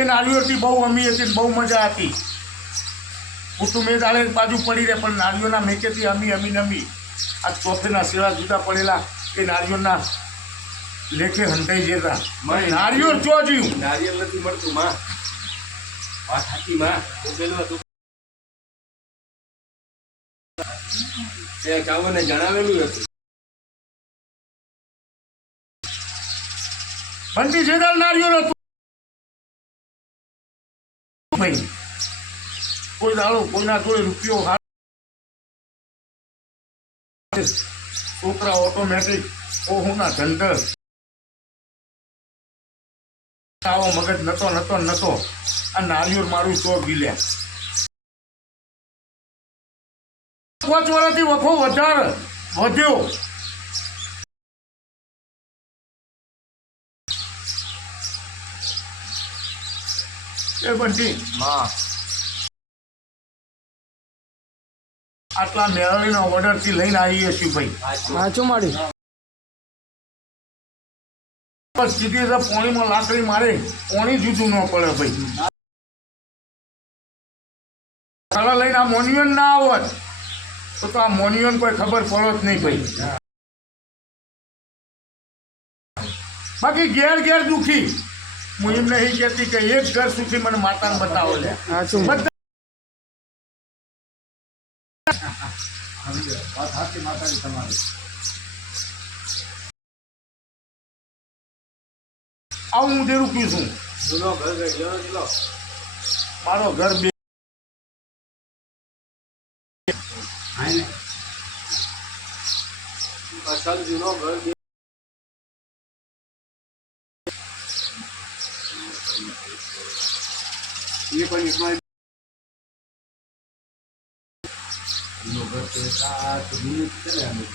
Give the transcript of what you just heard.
એ નાળીઓથી બહુ અમી હતી બહુ મજા હતી. કુટુંબે દાડે બાજુ પડી રહે પણ નાળીઓના મેકેથી અમી અમી નમી આ ચોથેના સેવા જુદા પડેલા એ નાળીઓના લેખે હંટાઈ જતા. નાળીઓ ચો જીવ? નાળિયેર નથી મળતું માં. વાત સાચી માં. હું પેલું હતું. એ કાવને જણાવેલું હતું. બંટી જેદાર નાળીઓ ભાઈ. કોઈ દાડો, કોઈના જોડે રૂપિયો છોકરા ઓટોમેટિક ઓહુના ધંધર આવો મગજ નતો નતો નતો. આ નાળિયેર મારું સો ગીલ્યા પાંચ વર્ષથી વખો વધારે. વધ્યો. બંટી માં આટલા મેળવીનો ઓર્ડરથી લઈને આવીએ છીએ ભાઈ. સાચું. માડી સીધી પોણીમાં લાકડી મારે પોણી જુદું ન પડે ભાઈ. ખાલા લઈને આ મોન્યુઅન ના આવત તો તો આ મોન્યુઅન કોઈ ખબર પડો જ નહીં ભાઈ. બાકી ઘેર ઘેર દુખી. હું એમ નહીં કહેતી કે એક ઘર સુધી મને માતાને બતાવો લે. આવું હું દેરું પીશું મારો ઘર બે જૂનો ઘર એ પણ એકમાં ઘર છે ને આનું.